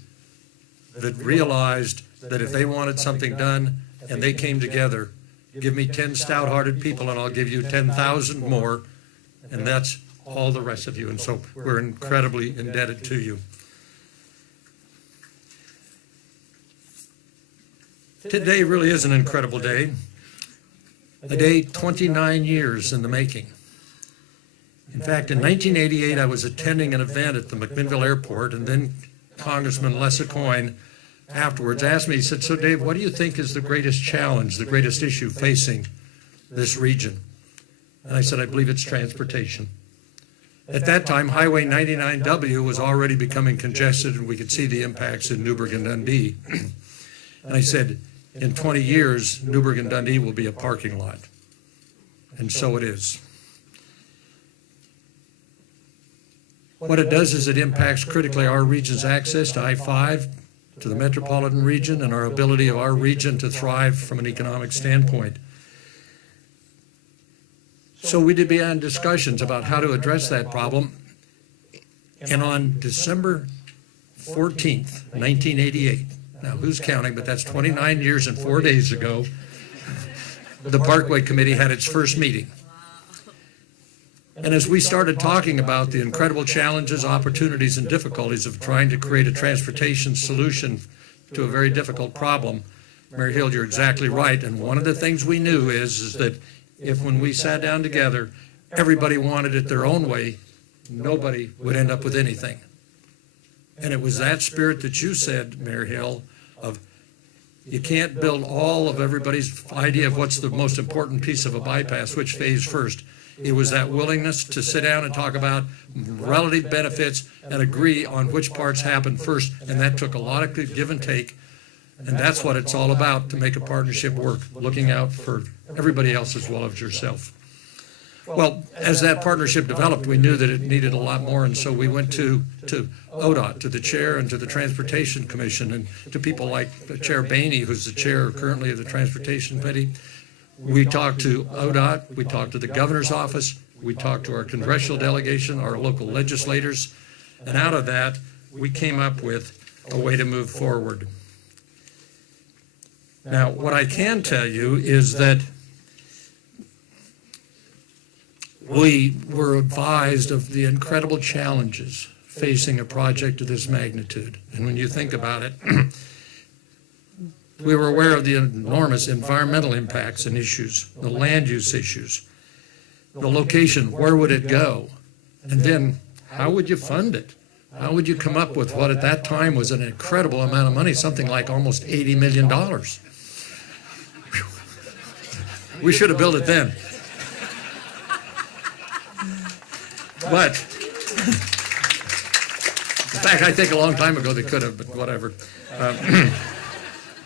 that realized that if they wanted something done and they came together, give me 10 stout-hearted people and I'll give you 10,000 more, and that's all the rest of you. And so we're incredibly indebted to you. Today really is an incredible day, a day 29 years in the making. In fact, in 1988, I was attending an event at the McMinnville Airport, and then Congressman Les Aucoin afterwards asked me, he said, "So Dave, what do you think is the greatest challenge, the greatest issue facing this region?" And I said, "I believe it's transportation." At that time, Highway 99W was already becoming congested, and we could see the impacts in Newburgh and Dundee. And I said, in 20 years, Newburgh and Dundee will be a parking lot. And so it is. What it does is it impacts critically our region's access to I-5, to the metropolitan region, and our ability of our region to thrive from an economic standpoint. So we began discussions about how to address that problem. And on December 14th, 1988, now who's counting, but that's 29 years and 4 days ago, the Parkway Committee had its first meeting. And as we started talking about the incredible challenges, opportunities, and difficulties of trying to create a transportation solution to a very difficult problem, Mary Hill, you're exactly right. And one of the things we knew is that if when we sat down together, everybody wanted it their own way, nobody would end up with anything. And it was that spirit that you said, Mary Hill, of you can't build all of everybody's idea of what's the most important piece of a bypass, which phase first. It was that willingness to sit down and talk about relative benefits and agree on which parts happen first. And that took a lot of give and take. And that's what it's all about, to make a partnership work, looking out for everybody else as well as yourself. Well, as that partnership developed, we knew that it needed a lot more. And so we went to ODOT, to the chair and to the Transportation Commission, and to people like Chair Boehne, who's the chair currently of the Transportation Committee. We talked to ODOT, we talked to the governor's office, we talked to our congressional delegation, our local legislators, and out of that, we came up with a way to move forward. Now, what I can tell you is that we were advised of the incredible challenges facing a project of this magnitude. And when you think about it, we were aware of the enormous environmental impacts and issues, the land use issues, the location, where would it go? And then, how would you fund it? How would you come up with what at that time was an incredible amount of money, something like almost $80 million? We should have built it then. But, in fact, I think a long time ago they could have, but whatever.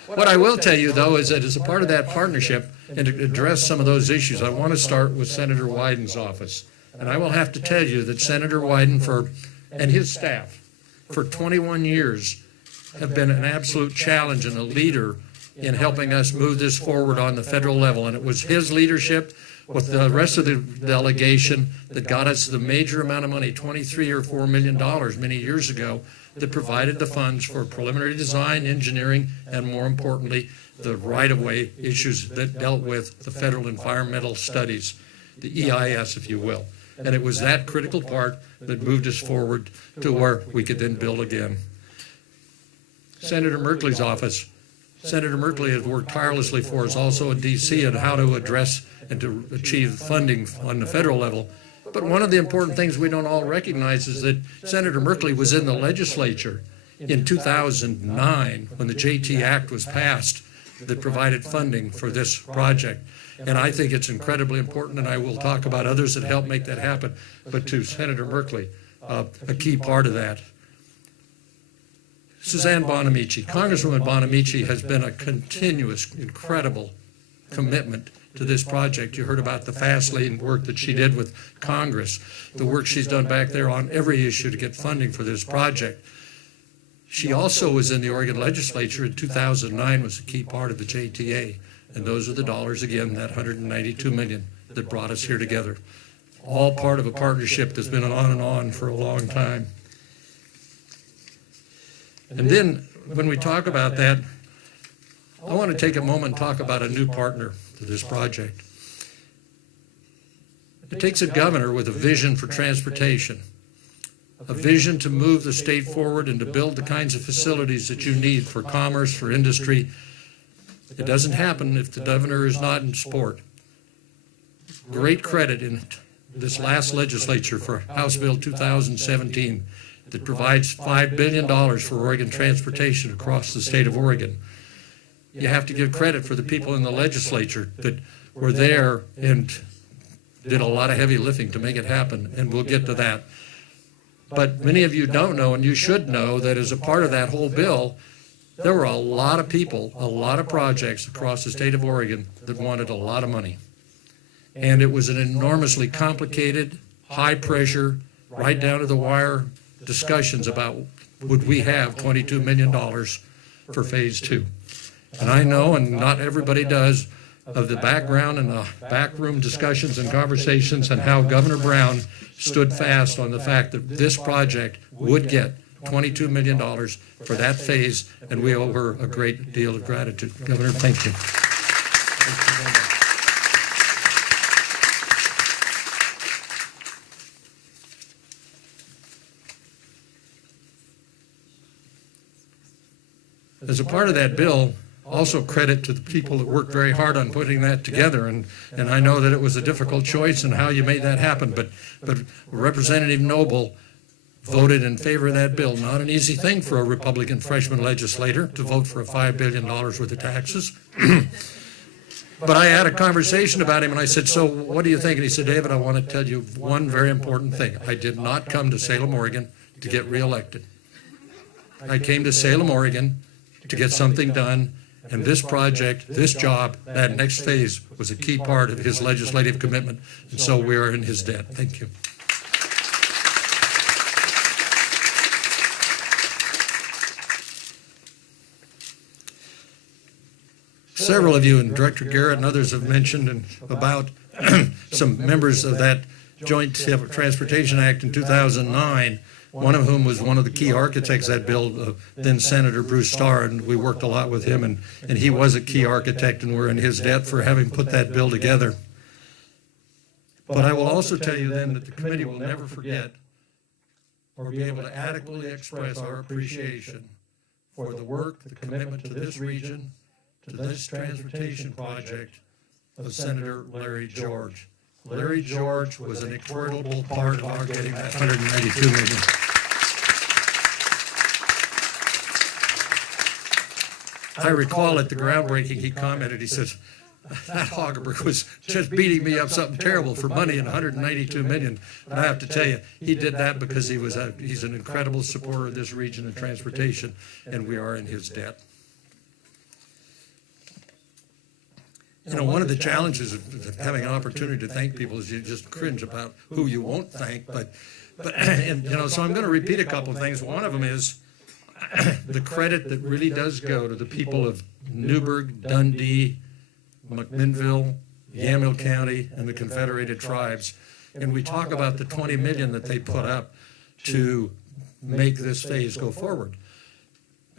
What I will tell you, though, is that as a part of that partnership, and to address some of those issues, I want to start with Senator Wyden's office. And I will have to tell you that Senator Wyden and his staff for 21 years have been an absolute challenge and a leader in helping us move this forward on the federal level. And it was his leadership with the rest of the delegation that got us the major amount of money, $23 or $4 million many years ago, that provided the funds for preliminary design, engineering, and more importantly, the right-of-way issues that dealt with the federal environmental studies, the EIS, if you will. And it was that critical part that moved us forward to where we could then build again. Senator Merkley's office. Senator Merkley has worked tirelessly for us also in D.C. on how to address and to achieve funding on the federal level. But one of the important things we don't all recognize is that Senator Merkley was in the legislature in 2009 when the JT Act was passed that provided funding for this project. And I think it's incredibly important, and I will talk about others that helped make that happen. But to Senator Merkley, a key part of that. Suzanne Bonamici, Congresswoman Bonamici has been a continuous, incredible commitment to this project. You heard about the fast lane work that she did with Congress, the work she's done back there on every issue to get funding for this project. She also was in the Oregon legislature in 2009, was a key part of the JTA. And those are the dollars, again, that $192 million that brought us here together. All part of a partnership that's been on and on for a long time. And then when we talk about that, I want to take a moment and talk about a new partner to this project. It takes a governor with a vision for transportation, a vision to move the state forward and to build the kinds of facilities that you need for commerce, for industry. It doesn't happen if the governor is not in sport. Great credit in this last legislature for House Bill 2017 that provides $5 billion for Oregon transportation across the state of Oregon. You have to give credit for the people in the legislature that were there and did a lot of heavy lifting to make it happen, and we'll get to that. But many of you don't know, and you should know, that as a part of that whole bill, there were a lot of people, a lot of projects across the state of Oregon that wanted a lot of money. And it was an enormously complicated, high-pressure right down to the wire discussions about would we have $22 million for phase two. And I know, and not everybody does, of the background and the backroom discussions and conversations and how Governor Brown stood fast on the fact that this project would get $22 million for that phase, and we owe her a great deal of gratitude. Governor, thank you. As a part of that bill, also credit to the people that worked very hard on putting that together, and I know that it was a difficult choice in how you made that happen, but Representative Noble voted in favor of that bill. Not an easy thing for a Republican freshman legislator to vote for a $5 billion worth of taxes. But I had a conversation about him, and I said, so what do you think? And he said, David, I want to tell you one very important thing. I did not come to Salem, Oregon to get reelected. I came to Salem, Oregon to get something done, and this project, this job, that next phase was a key part of his legislative commitment, and so we are in his debt. Thank you. Several of you, and Director Garrett and others have mentioned about some members of that Joint Transportation Act in 2009, one of whom was one of the key architects of that bill, then Senator Bruce Starr, and we worked a lot with him, and he was a key architect, and we're in his debt for having put that bill together. But I will also tell you then that the committee will never forget or be able to adequately express our appreciation for the work, the commitment to this region, to this transportation project of Senator Larry George. Larry George was an integral part of our getting that $192 million. I recall at the groundbreaking, he commented, he says, that Hogberg was just beating me up something terrible for money and $192 million. And I have to tell you, he did that because he's an incredible supporter of this region and transportation, and we are in his debt. You know, one of the challenges of having an opportunity to thank people is you just cringe about who you won't thank. But and, you know, so I'm going to repeat a couple of things. One of them is the credit that really does go to the people of Newburgh, Dundee, McMinnville, Yamhill County, and the Confederated Tribes. And we talk about the $20 million that they put up to make this phase go forward.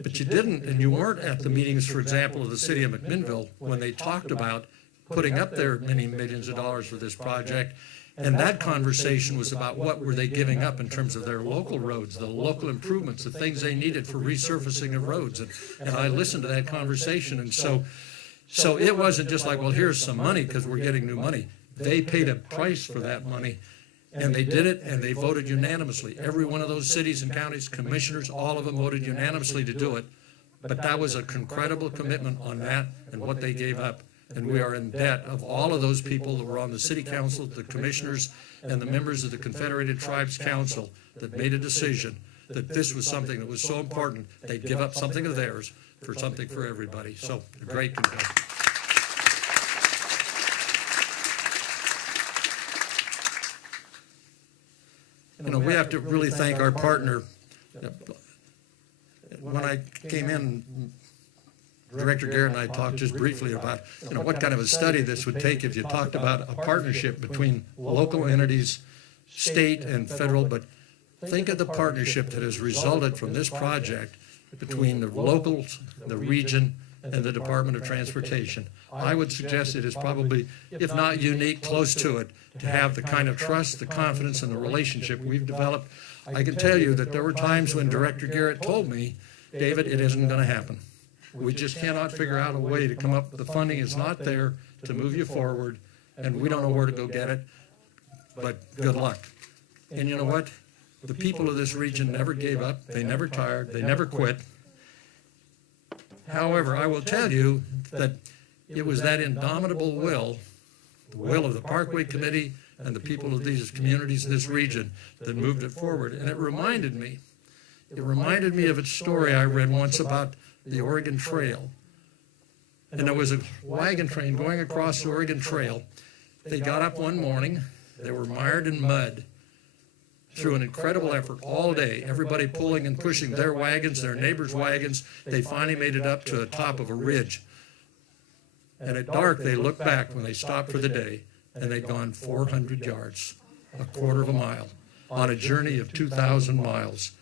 But you didn't, and you weren't at the meetings, for example, of the city of McMinnville when they talked about putting up their many millions of dollars for this project. And that conversation was about what were they giving up in terms of their local roads, the local improvements, the things they needed for resurfacing of roads. And I listened to that conversation. And so it wasn't just like, well, here's some money because we're getting new money. They paid a price for that money. And they did it, and they voted unanimously. Every one of those cities and counties, commissioners, all of them voted unanimously to do it. But that was an incredible commitment on that and what they gave up. And we are in debt of all of those people that were on the city council, the commissioners, and the members of the Confederated Tribes Council that made a decision that this was something that was so important, they'd give up something of theirs for something for everybody. So, a great commitment. You know, we have to really thank our partner. When I came in, Director Garrett and I talked just briefly about, you know, what kind of a study this would take if you talked about a partnership between local entities, state and federal, but think of the partnership that has resulted from this project between the locals, the region, and the Department of Transportation. I would suggest it is probably, if not unique, close to it, to have the kind of trust, the confidence, and the relationship we've developed. I can tell you that there were times when Director Garrett told me, David, it isn't going to happen. We just cannot figure out a way to come up with the funding is not there to move you forward, and we don't know where to go get it, but good luck. And you know what? The people of this region never gave up. They never tired. They never quit. However, I will tell you that it was that indomitable will, the will of the Parkway Committee and the people of these communities in this region that moved it forward. And it reminded me of a story I read once about the Oregon Trail. And there was a wagon train going across the Oregon Trail. They got up one morning. They were mired in mud. through an incredible effort all day, everybody pulling and pushing their wagons, their neighbors' wagons, they finally made it up to the top of a ridge. And at dark, they looked back when they stopped for the day, and they'd gone 400 yards, a quarter of a mile, on a journey of 2,000 miles.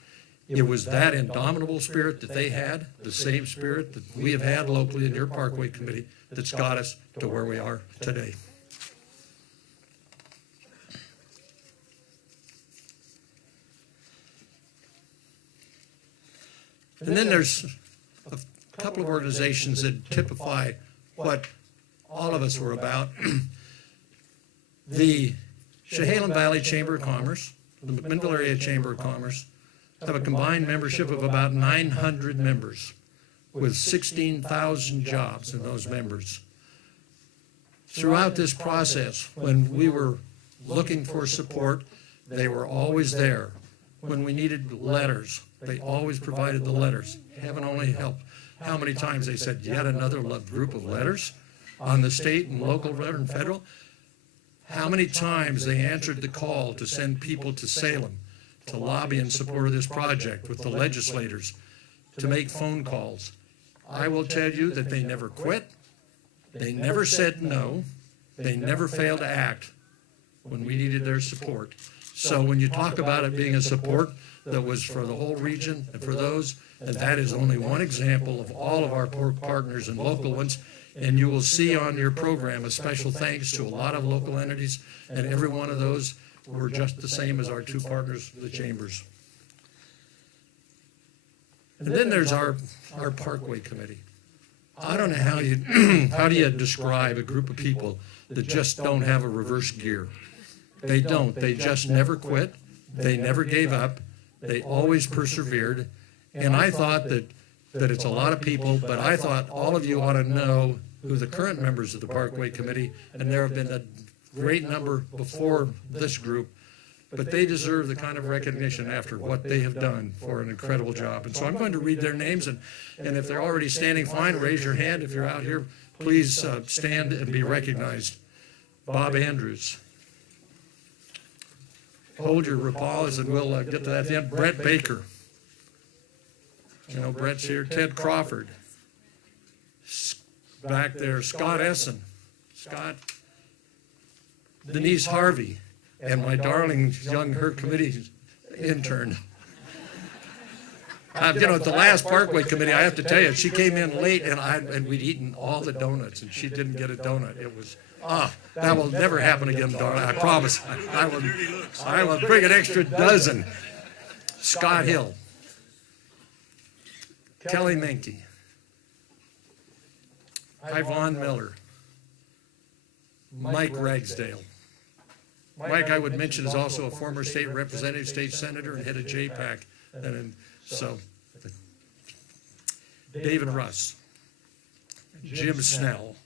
It was that indomitable spirit that they had, the same spirit that we have had locally in your Parkway Committee, that's got us to where we are today. And then there's a couple of organizations that typify what all of us were about. The Chehalem Valley Chamber of Commerce, the McMinnville Area Chamber of Commerce, have a combined membership of about 900 members with 16,000 jobs in those members. Throughout this process, when we were looking for support, they were always there. When we needed letters, they always provided the letters. Heaven only helped how many times they said, yet another group of letters on the state and local and federal. How many times they answered the call to send people to Salem to lobby in support of this project with the legislators, to make phone calls. I will tell you that they never quit. They never said no. They never failed to act when we needed their support. So when you talk about it being a support that was for the whole region and for those, and that is only one example of all of our partners and local ones. And you will see on your program a special thanks to a lot of local entities, and every one of those were just the same as our two partners, the chambers. And then there's our Parkway Committee. I don't know how you how do you describe a group of people that just don't have a reverse gear. They don't. They just never quit. They never gave up. They always persevered. And I thought that it's a lot of people, but I thought all of you ought to know who the current members of the Parkway Committee, and there have been a great number before this group, but they deserve the kind of recognition after what they have done for an incredible job. And so I'm going to read their names, and if they're already standing, fine, raise your hand. If you're out here, please stand and be recognized. Bob Andrews. Hold your applause, and we'll get to that at the end. Brett Baker. You know, Brett's here. Ted Crawford. Back there, Scott Essen. Scott. Denise Harvey. And my darling young her committee intern. You know, at the last Parkway Committee, I have to tell you, she came in late, and we'd eaten all the donuts, and she didn't get a donut. It was, that will never happen again, darling. I promise. I will bring an extra dozen. Scott Hill. Kelly Menke. Yvonne Miller. Mike Ragsdale. Mike, I would mention, is also a former state representative, state senator, and head of JPAC. David Russ. Jim Snell.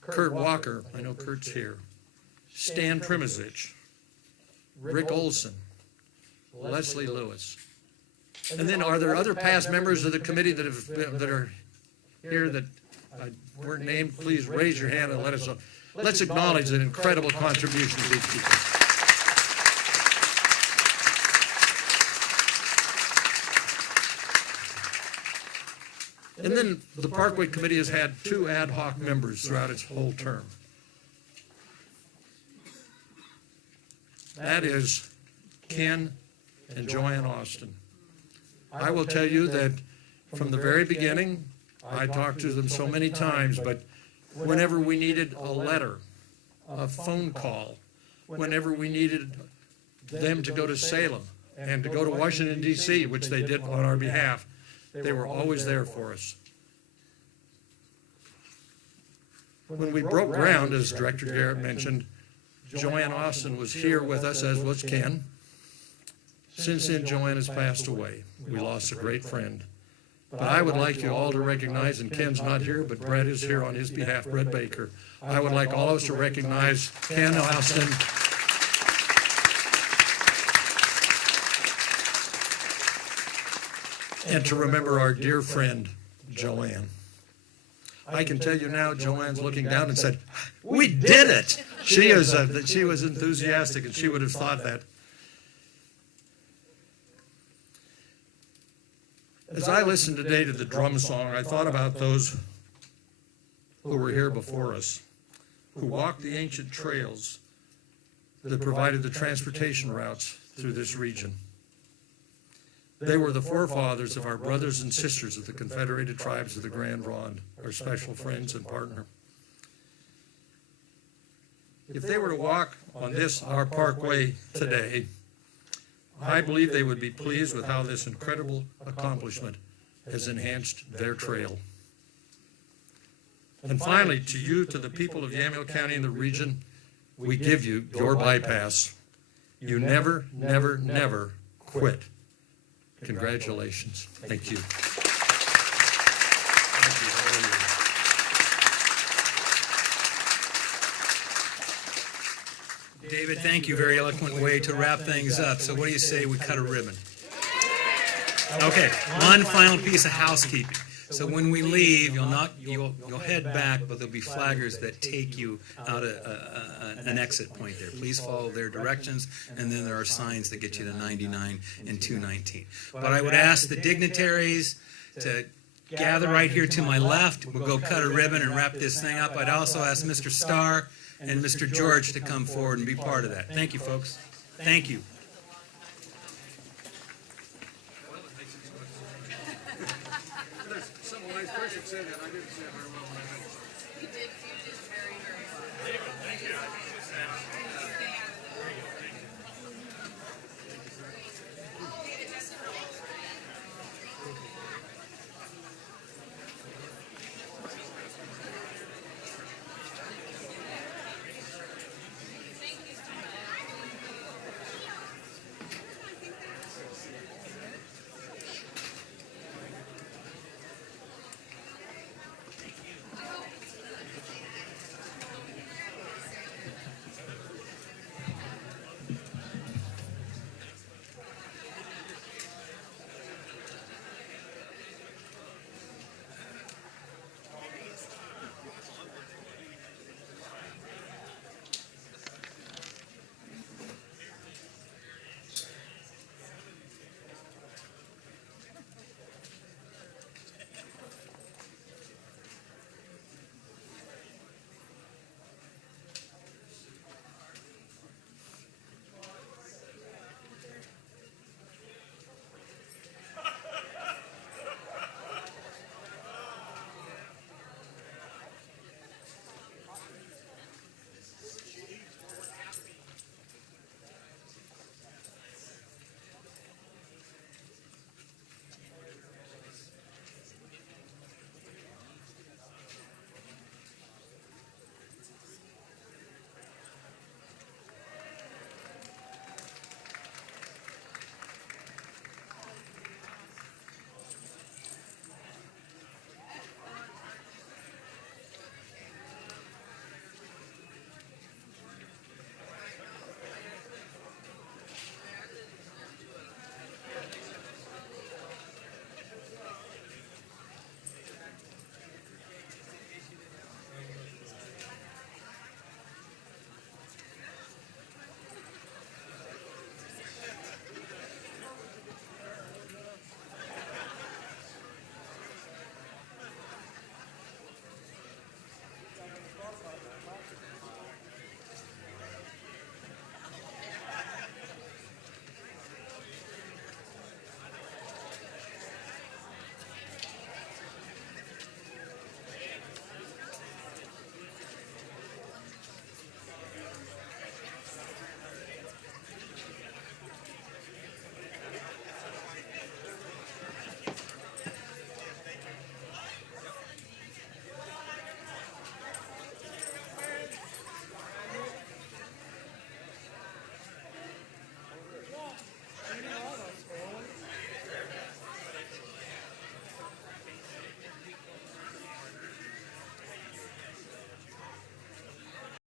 Kurt Walker. I know Kurt's here. Stan Primazich. Rick Olson. Leslie Lewis. And then, are there other past members of the committee that are here that weren't named? Please raise your hand and let us know. Let's acknowledge an incredible contribution to these people. And then the Parkway Committee has had 2 ad hoc members throughout its whole term. That is Ken and Joanne Austin. I will tell you that from the very beginning, I talked to them so many times, but whenever we needed a letter, a phone call, whenever we needed them to go to Salem and to go to Washington, D.C., which they did on our behalf, they were always there for us. When we broke ground, as Director Garrett mentioned, Joanne Austin was here with us, as was Ken. Since then, Joanne has passed away. We lost a great friend. But I would like you all to recognize, and Ken's not here, but Brett is here on his behalf, Brett Baker. I would like all of us to recognize Ken Austin. And to remember our dear friend, Joanne. I can tell you now, Joanne's looking down and said, "We did it!" She was enthusiastic, and she would have thought that. As I listened today to the drum song, I thought about those who were here before us, who walked the ancient trails that provided the transportation routes through this region. They were the forefathers of our brothers and sisters of the Confederated Tribes of the Grand Ronde, our special friends and partner. If they were to walk on this, our parkway today, I believe they would be pleased with how this incredible accomplishment has enhanced their trail. And finally, to you, to the people of Yamhill County and the region, we give you your bypass. You never, never, never quit. Congratulations. Thank you. David, thank you. Very eloquent way to wrap things up. So what do you say we cut a ribbon? Okay, one final piece of housekeeping. So when we leave, you'll head back, but there'll be flaggers that take you out an exit point there. Please follow their directions, and then there are signs that get you to 99 and 219. But I would ask the dignitaries to gather right here to my left. We'll go cut a ribbon and wrap this thing up. I'd also ask Mr. Starr and Mr. George to come forward and be part of that. Thank you, folks. Thank you.